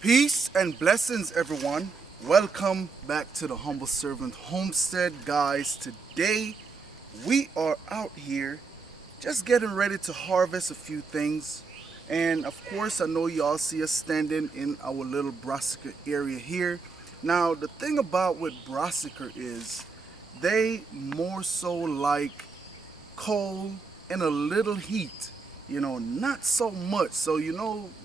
Peace and blessings, everyone. Welcome back to the Humble Servant Homestead, guys. Today we are out here just getting ready to harvest a few things. And of course, I know y'all see us standing in our little brassica area here. Now, the thing about with brassica is they more so like cold and a little heat, not so much. So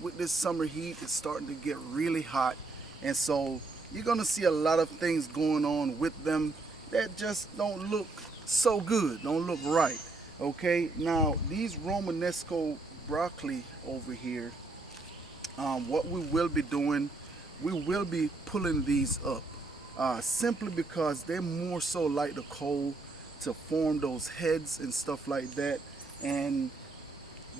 with this summer heat, it's starting to get really hot, and so you're gonna see a lot of things going on with them that just don't look so good, don't look right. Okay, now these Romanesco broccoli over here, what we will be doing, we will be pulling these up, simply because they're more so like the coal to form those heads and stuff like that, and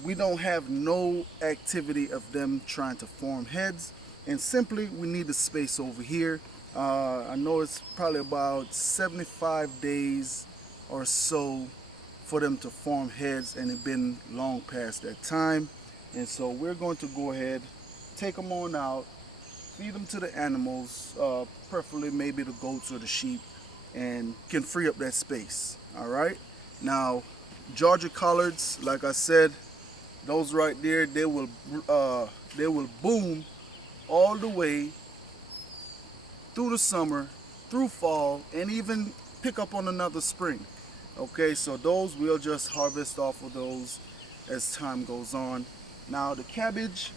we don't have no activity of them trying to form heads, and simply we need the space over here. I know it's probably about 75 days or so for them to form heads, and it's been long past that time, and so we're going to go ahead, take them on out, feed them to the animals, preferably maybe the goats or the sheep, and can free up that space. All right, now Georgia collards, like I said, those right there, they will boom all the way through the summer, through fall, and even pick up on another spring. Okay, so those we'll just harvest off of those as time goes on. Now the cabbage,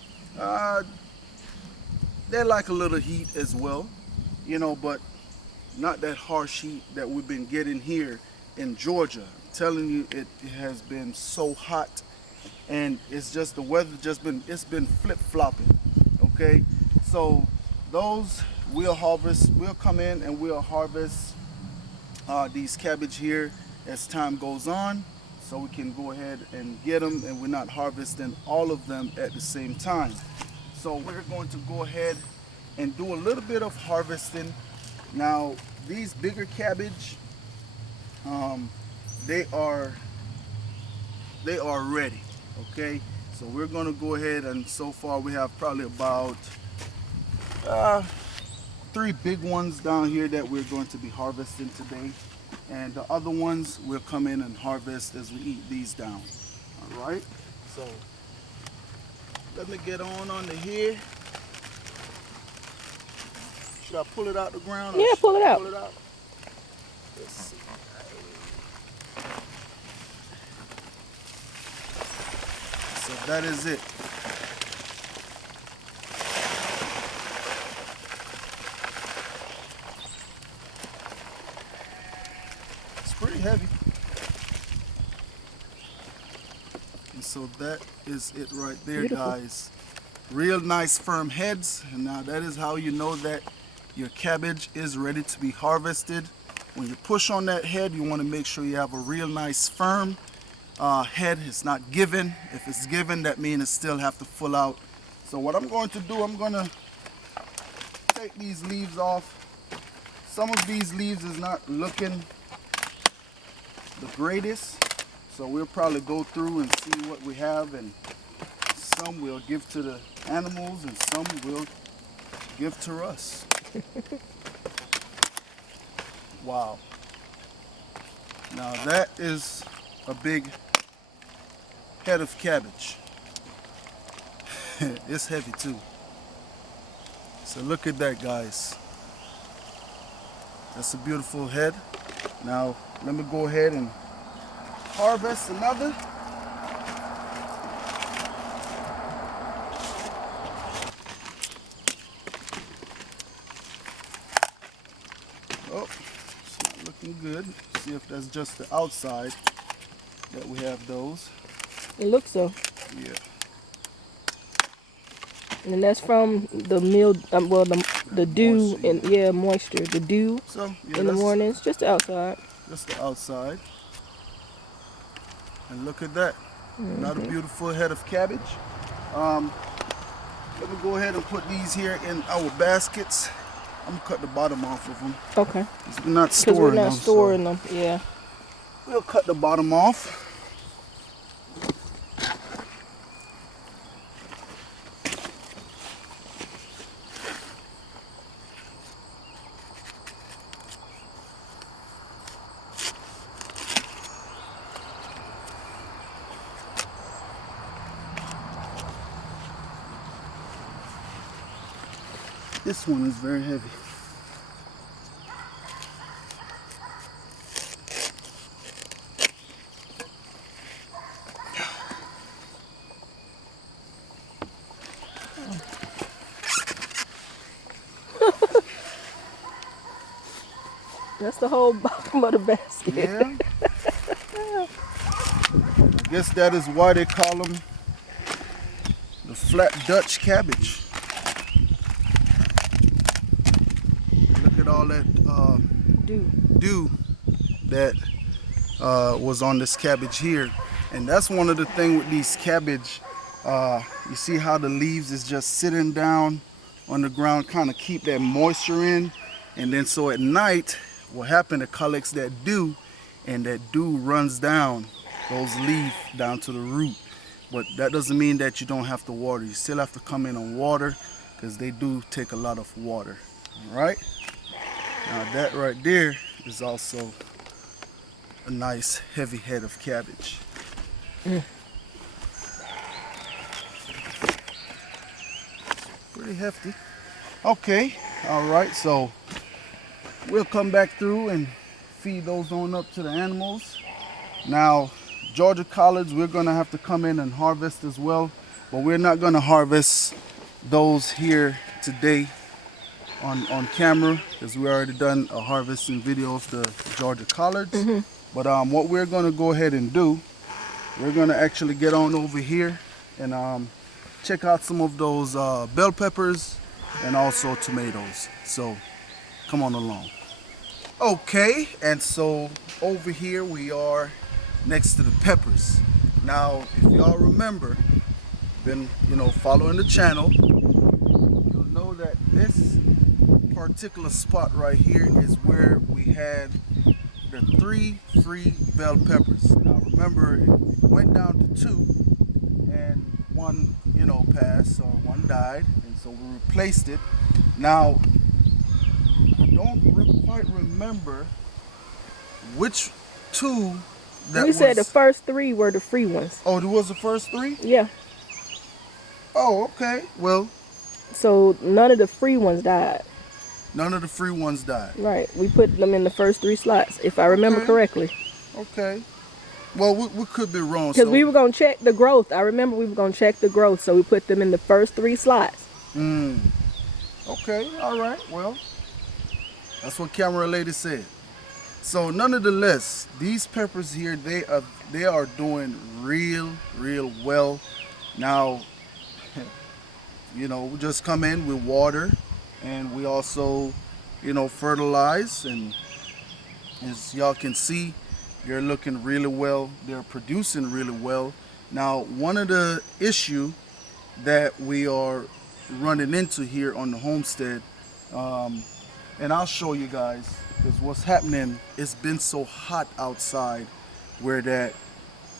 they like a little heat as well, but not that harsh heat that we've been getting here in Georgia. I'm telling you, it has been so hot, and it's just the weather it's been flip-flopping. Okay, so those we'll come in and we'll harvest these cabbage here as time goes on, so we can go ahead and get them, and we're not harvesting all of them at the same time. So we're going to go ahead and do a little bit of harvesting. Now these bigger cabbage, they are ready. Okay, so we're going to go ahead, and so far we have probably about 3 big ones down here that we're going to be harvesting today, and the other ones we'll come in and harvest as we eat these down. All right, so let me get on under here. Should I pull it out the ground? Yeah, pull it out. Pull it out. Let's see. So that is it. It's pretty heavy. And so that is it right there, Beautiful. guys. Real nice firm heads, and now that is how you know that your cabbage is ready to be harvested. When you push on that head, you want to make sure you have a real nice firm head. It's not given. If it's given, that means it still have to full out. So what I'm going to do, I'm going to take these leaves off. Some of these leaves is not looking the greatest, so we'll probably go through and see what we have, and some we'll give to the animals and some we'll give to us. Wow. Now that is a big head of cabbage. It's heavy too. So look at that, guys. That's a beautiful head. Now let me go ahead and harvest another. Oh, it's not looking good. See if that's just the outside that we have those. It looks so. Yeah. And that's from the meal, the dew Moisture, and yeah. moisture, the dew So yeah, in the that's mornings, just the outside. just the outside. And look at that. Another beautiful head of cabbage. Let me go ahead and put these here in our baskets. I'm gonna cut the bottom off of them. Okay. 'Cause we're not Because storing we're not them. storing them. Yeah. So we'll cut the bottom off. This one is very heavy. That's the whole bottom of the basket. Yeah. I guess that is why they call them the flat Dutch cabbage. Look at all that dew that was on this cabbage here. And that's one of the things with these cabbage. You see how the leaves is just sitting down on the ground, kind of keep that moisture in. And then so at night, what happened, it collects that dew, and that dew runs down those leaves down to the root. But that doesn't mean that you don't have to water. You still have to come in and water, because they do take a lot of water. All right? Now that right there is also a nice heavy head of cabbage. Pretty hefty. Okay, all right, so we'll come back through and feed those on up to the animals. Now, Georgia collards, we're gonna have to come in and harvest as well, but we're not gonna harvest those here today on camera, because we already done a harvesting video of the Georgia collards. But what we're gonna go ahead and do, we're gonna actually get on over here and check out some of those bell peppers and also tomatoes. So come on along. Okay, and so over here we are next to the peppers. Now, if y'all remember, been following the channel, you'll know that this particular spot right here is where we had the 3 free bell peppers. Now remember, it went down to 2, and one passed, or one died, and so we replaced it. Now I don't quite remember which 2 that We said the first 3 were the free ones. Oh, there was the first 3? Yeah. Oh, okay. Well, So none of the free ones died. none of the free ones died. Right. We put them in the first 3 slots, if I remember Okay. correctly. Okay. Well, we could be wrong. Because we were going to check the growth. I remember we were going to check the growth, so we put them in the first 3 slots. Okay, all right. Well, that's what camera lady said. So nonetheless, these peppers here, they are doing real well. Now, we just come in with water, and we also, fertilize, and as y'all can see, they're looking really well. They're producing really well. Now, one of the issue that we are running into here on the homestead, and I'll show you guys, because what's happening, it's been so hot outside where that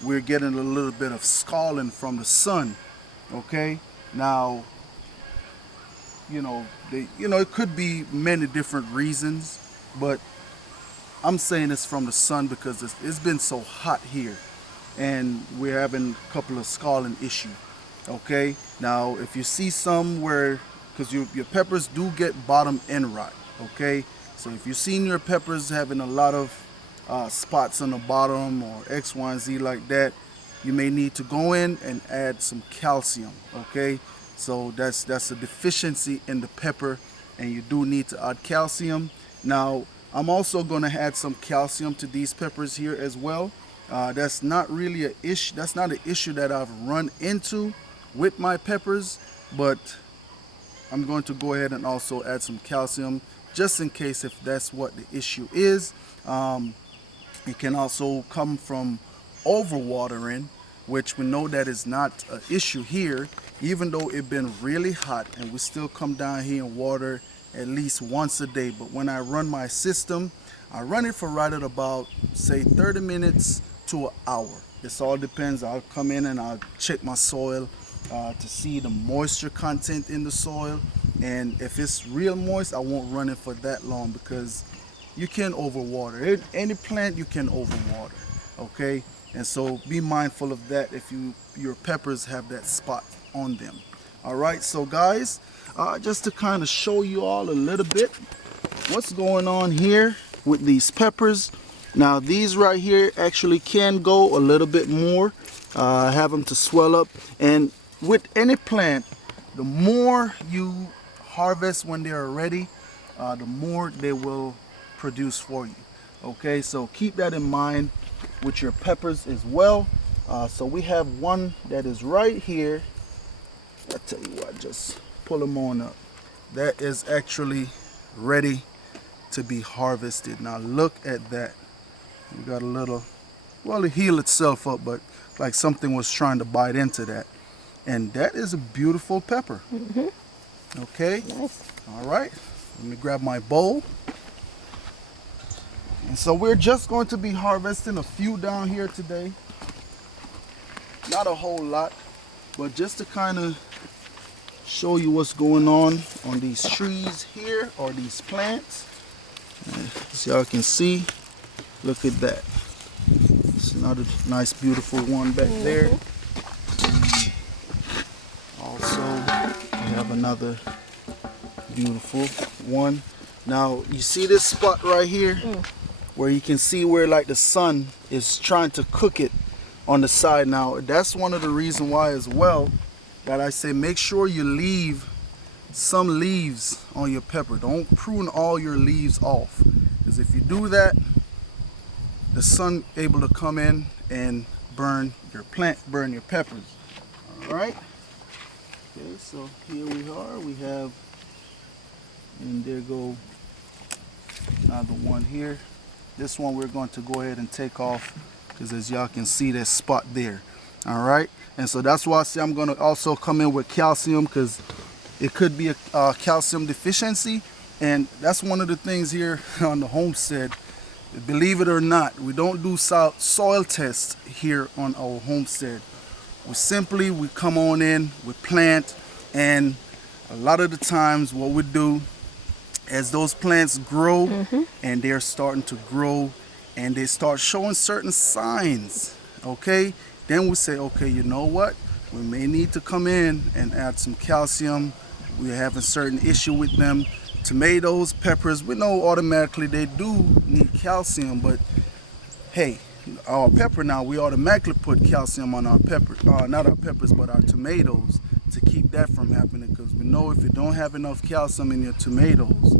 we're getting a little bit of scalding from the sun. Okay, now it could be many different reasons, but I'm saying it's from the sun because it's been so hot here, and we're having a couple of scalding issues. Okay, now if you see some where, because your peppers do get bottom end rot. Okay, so if you've seen your peppers having a lot of spots on the bottom or X, Y, and Z like that, you may need to go in and add some calcium. Okay, so that's a deficiency in the pepper, and you do need to add calcium. Now, I'm also going to add some calcium to these peppers here as well. That's not really an issue. That's not an issue that I've run into with my peppers, but I'm going to go ahead and also add some calcium just in case if that's what the issue is. It can also come from overwatering, which we know that is not an issue here, even though it's been really hot, and we still come down here and water at least once a day. But when I run my system, I run it for right at about, say, 30 minutes to an hour. This all depends. I'll come in and I'll check my soil to see the moisture content in the soil, and if it's real moist, I won't run it for that long, because you can overwater. Any plant you can overwater, okay? And so be mindful of that if your peppers have that spot on them. All right, so guys, just to kind of show you all a little bit what's going on here with these peppers. Now these right here actually can go a little bit more, have them to swell up. And with any plant, the more you harvest when they are ready, the more they will produce for you. Okay, so keep that in mind with your peppers as well. So we have one that is right here. I'll tell you what, just pull them on up. That is actually ready to be harvested. Now look at that. We got a little, well, it healed itself up, but like something was trying to bite into that. And that is a beautiful pepper. Okay, Nice. all right. Let me grab my bowl. And so we're just going to be harvesting a few down here today. Not a whole lot, but just to kind of show you what's going on these trees here, or these plants. As y'all can see, look at that. It's another nice beautiful one back there. Also, we have another beautiful one. Now you see this spot right here where you can see where like the sun is trying to cook it on the side. Now that's one of the reasons why as well that I say make sure you leave some leaves on your pepper. Don't prune all your leaves off, because if you do that, the sun able to come in and burn your plant, burn your peppers. All right. Okay, so here we are. We have, and there go another one here. This one we're going to go ahead and take off, because as y'all can see, that spot there. All right, and so that's why I say I'm going to also come in with calcium, because it could be a calcium deficiency. And that's one of the things here on the homestead. Believe it or not, we don't do soil tests here on our homestead. We come on in, we plant, and a lot of the times what we do, as those plants grow and they're starting to grow and they start showing certain signs, okay, then we say, okay, you know what, we may need to come in and add some calcium. We're having certain issue with them. Tomatoes, peppers, we know automatically they do need calcium, but hey, our pepper now, we automatically put calcium on our pepper, not our peppers, but our tomatoes, to keep that from happening, because we know if you don't have enough calcium in your tomatoes,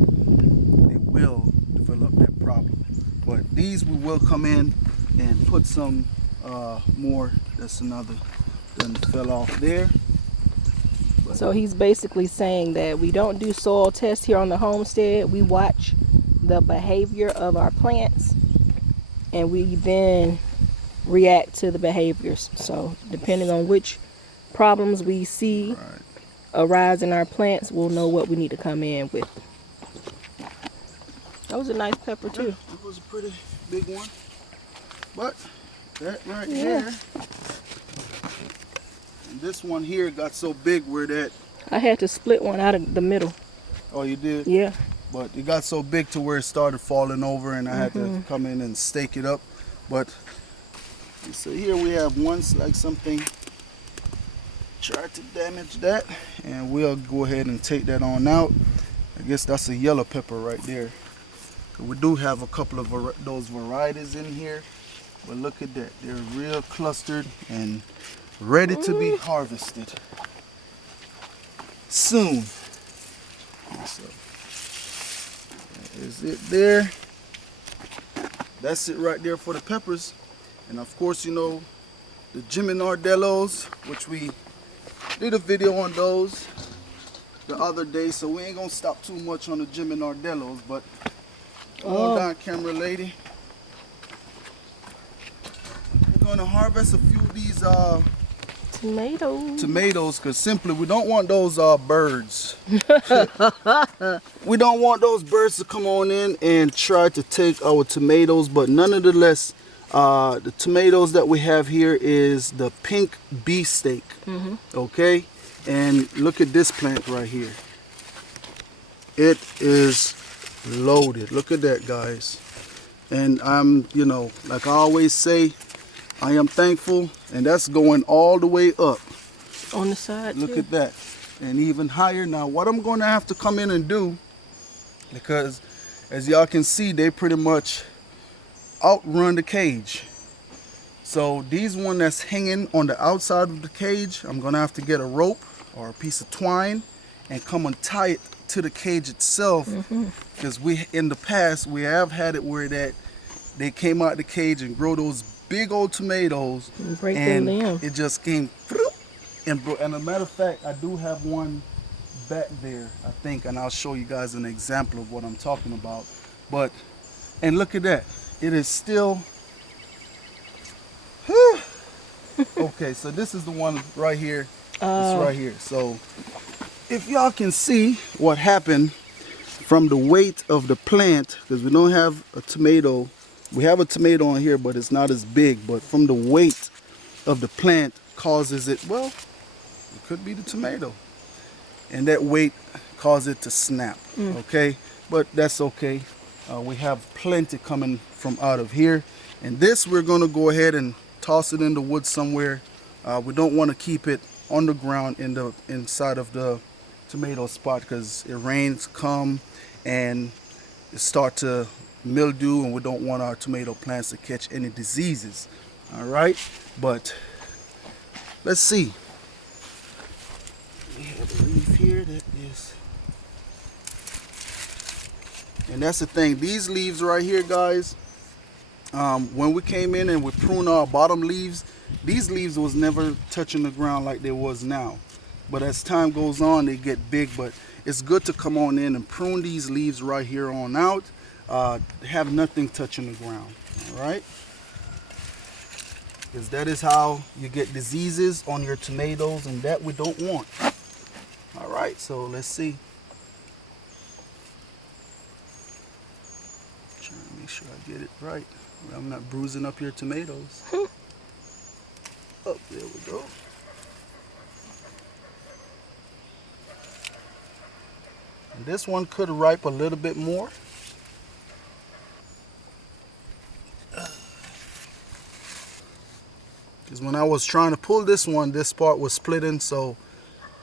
they will develop that problem. But these we will come in and put some more. That's another that fell off there. So he's basically saying that we don't do soil tests here on the homestead. We watch the behavior of our plants and we then react to the behaviors. So depending on which problems we see arise in our plants, we'll know what we need to come in with. That was a nice pepper too. That was a pretty big one. But that right here, and this one here got so big where that... I had to split one out of the middle. Oh, you did? Yeah. But it got so big to where it started falling over, and I had to come in and stake it up. But so here we have one, like something tried to damage that, and we'll go ahead and take that on out. I guess that's a yellow pepper right there. We do have a couple of those varieties in here, but look at that. They're real clustered and ready to be harvested soon. So that is it there. That's it right there for the peppers. And of course, you know, the Jimmy Nardellos, which we did a video on those the other day, so we ain't gonna stop too much on the Jimmy Nardellos, but come on down, camera lady. We're gonna harvest a few of these tomatoes, because simply we don't want those birds. We don't want those birds to come on in and try to take our tomatoes. But nonetheless, the tomatoes that we have here is the pink beefsteak. Okay, and look at this plant right here. It is loaded. Look at that, guys. And I'm, you know, like I always say, I am thankful, and that's going all the way up. On the side, Look at that. and even higher. Now what I'm going to have to come in and do, because as y'all can see, they pretty much outrun the cage. So these one that's hanging on the outside of the cage, I'm gonna have to get a rope or a piece of twine and come and tie it to the cage itself, because we in the past we have had it where that they came out the cage and grow those big old tomatoes And break and their limb. it just came and as a matter of fact, I do have one back there, I think, and I'll show you guys an example of what I'm talking about. But and look at that, it is still okay. So this is the one right here. It's right here. So if y'all can see what happened from the weight of the plant, because we don't have a tomato, we have a tomato on here but it's not as big, but from the weight of the plant causes it, well, it could be the tomato, and that weight causes it to snap. Okay, but that's okay. We have plenty coming from out of here, and this we're going to go ahead and toss it in the woods somewhere. We don't want to keep it on the ground in the inside of the tomato spot, because it rains come and it start to mildew, and we don't want our tomato plants to catch any diseases. All right, but let's see. We have a leaf here that is, and that's the thing, these leaves right here, guys, when we came in and we pruned our bottom leaves, these leaves was never touching the ground like they was now. But as time goes on, they get big. But it's good to come on in and prune these leaves right here on out. Have nothing touching the ground. All right? Because that is how you get diseases on your tomatoes, and that we don't want. All right, so let's see. Trying to make sure I get it right. I'm not bruising up your tomatoes. Oh, there we go. And this one could ripe a little bit more. Because when I was trying to pull this one, this part was splitting, so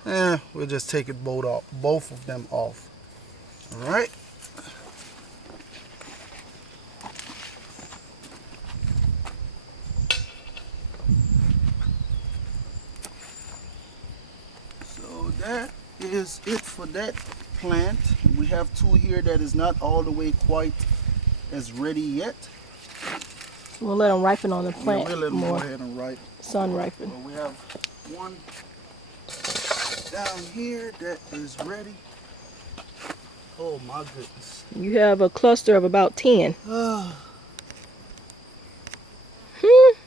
we'll just take it both of them off. All right. So that is it for that plant. We have two here that is not all the way quite as ready yet. We'll let them ripen on the plant We'll let them more. go ahead and ripen. Sun ripen. So we have one down here that is ready. Oh my goodness. You have a cluster of about 10.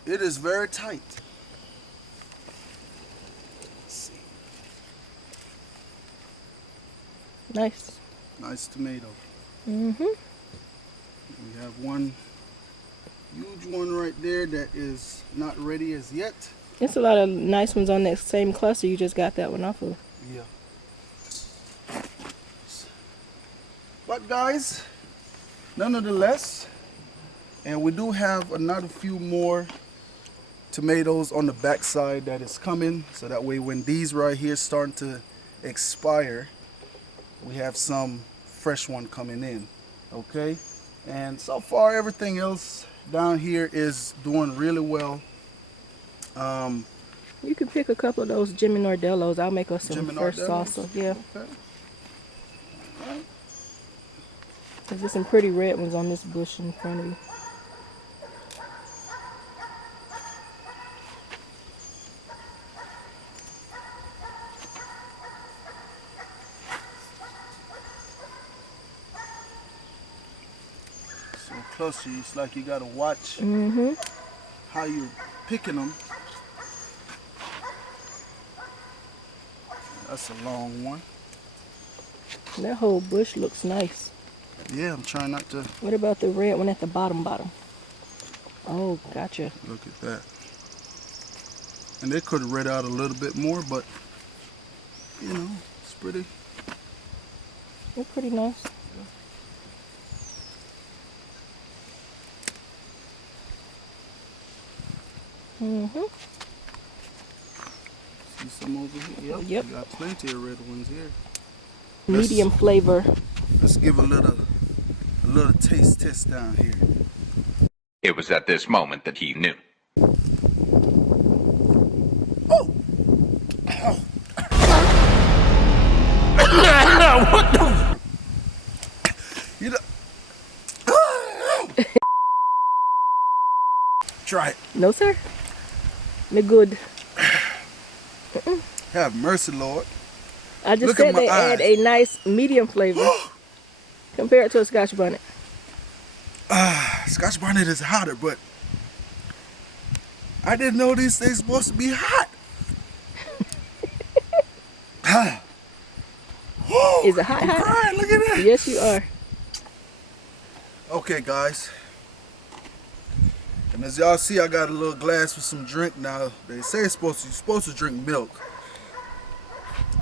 It is very tight. Let's see. Nice. Nice tomato. Mm-hmm. We have one huge one right there that is not ready as yet. It's a lot of nice ones on that same cluster you just got that one off of. Yeah. But guys, nonetheless, and we do have another few more tomatoes on the back side that is coming, so that way when these right here starting to expire, we have some fresh one coming in. Okay, and so far everything else down here is doing really well. You can pick a couple of those Jimmy Nordellos. I'll make us some Jimmy fresh Nordellos? salsa. Yeah. Okay. All right. There's some pretty red ones on this bush in front of you. So cluster, it's like you gotta watch Mm-hmm. how you're picking them. That's a long one. That whole bush looks nice. Yeah, I'm trying not to. What about the red one at the bottom? Oh, gotcha. Look at that. And they could have read out a little bit more, but you know, it's pretty. They're pretty nice. Mm-hmm. See some some over here. Yep. We got plenty of red ones here. Medium flavor. Let's give a little taste test down here. It was at this moment that he knew. Oh! What the? You know. Try it. No, sir. Me good. Have mercy, Lord. I just Look said at my they add a nice medium flavor compared to a Scotch bonnet. Scotch bonnet is hotter, but I didn't know these things supposed to be hot. Is it hot? I'm crying. Look at that. Yes, you are. Okay, guys. And as y'all see, I got a little glass with some drink. Now, they say you're supposed to drink milk.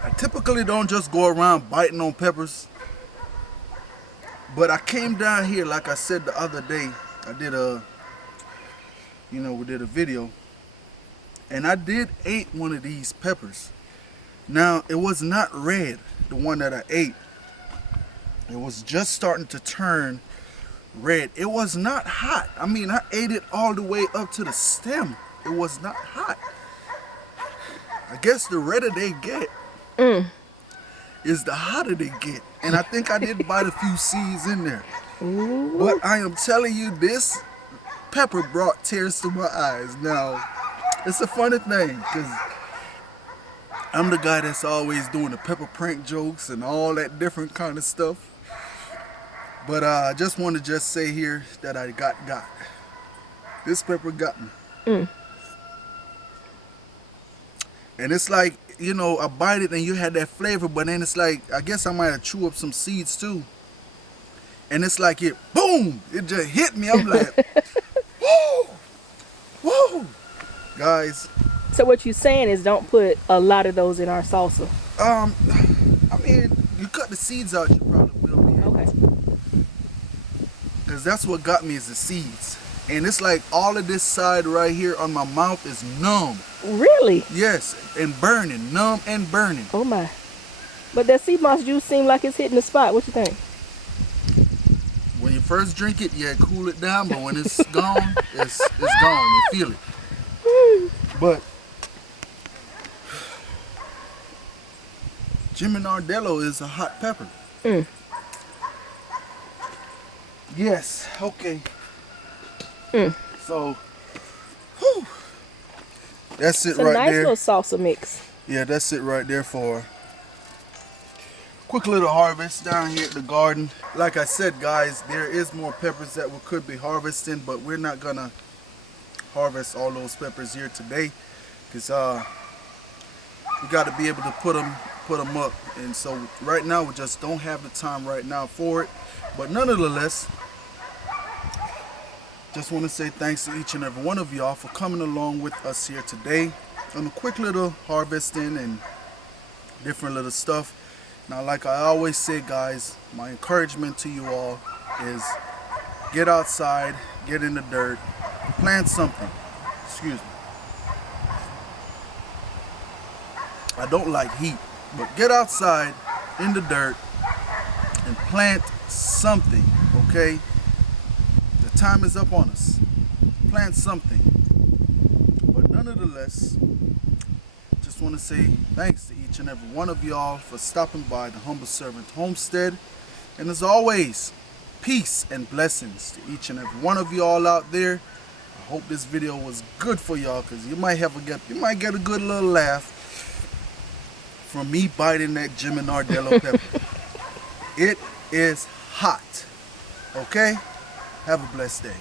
I typically don't just go around biting on peppers. But I came down here, like I said the other day, I did we did a video. And I did eat one of these peppers. Now, it was not red, the one that I ate. It was just starting to turn red. It was not hot. I mean, I ate it all the way up to the stem. It was not hot. I guess the redder they get is the hotter they get. And I think I did bite a few seeds in there. Ooh. But I am telling you, this pepper brought tears to my eyes. Now, it's a funny thing because I'm the guy that's always doing the pepper prank jokes and all that different kind of stuff. But I just want to say here that I got. This pepper got me. And it's like, I bite it and you had that flavor, but then it's like, I guess I might have chewed up some seeds too. And it's like boom, it just hit me. I'm like, woo, woo. Guys. So what you're saying is don't put a lot of those in our salsa. I mean, you cut the seeds out, you probably will be able to. Because that's what got me is the seeds. And it's like all of this side right here on my mouth is numb. Really? Yes, and burning, numb and burning. Oh my. But that sea moss juice seems like it's hitting the spot. What you think? When you first drink it, yeah, cool it down, but when it's gone, it's gone. You feel it. But Jimmy Nardello is a hot pepper. Yes, okay. So, whew, that's it It's a right nice there. little salsa mix. Yeah, that's it right there for a quick little harvest down here at the garden. Like I said, guys, there is more peppers that we could be harvesting, but we're not gonna harvest all those peppers here today because we got to be able to put them up. And so right now we just don't have the time right now for it. But nonetheless, just want to say thanks to each and every one of y'all for coming along with us here today on a quick little harvesting and different little stuff. Now, like I always say, guys, my encouragement to you all is get outside, get in the dirt, plant something. Excuse me. I don't like heat, but get outside in the dirt and plant something, okay? The time is up on us. Plant something. But nonetheless, just want to say thanks to each and every one of y'all for stopping by the Humble Servant Homestead. And as always, peace and blessings to each and every one of y'all out there. I hope this video was good for y'all because you might get a good little laugh from me biting that Jimmy Nardello pepper. It is hot. Okay? Have a blessed day.